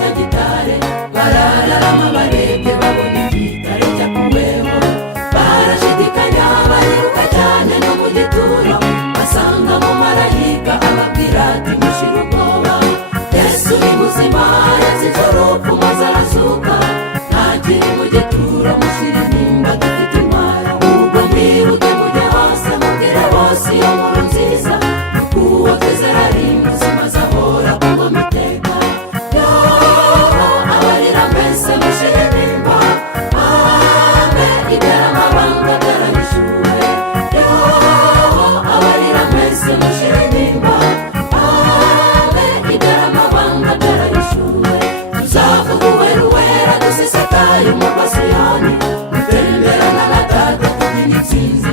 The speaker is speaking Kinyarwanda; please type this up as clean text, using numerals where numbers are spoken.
cya gitare, barararama barebye babona igitare cyakuweho, barashidikanya bariruka cyane no mu gituro, basanga mu marayika ababwira ati mushire ubwoba, Yesu ni muzima yatsinze urupfu maze arazuka, ntakiri mu gituro mushire nimba dufite intwaro, ubwo mwiruke mujye hose mubwire bose iyo nkuru nziza, uwo twizera ari muzima azahora ku ngoma iteka. Abarira mbese mushire nimba, ibera amabanga byarahishuwe, abarira mbese mushire nimba, ibera amabanga byarahishuwe, tuzavuga uwera uwera dusesekaye umurwa Siyoni, dutemberana na Data tubyina intsinzi.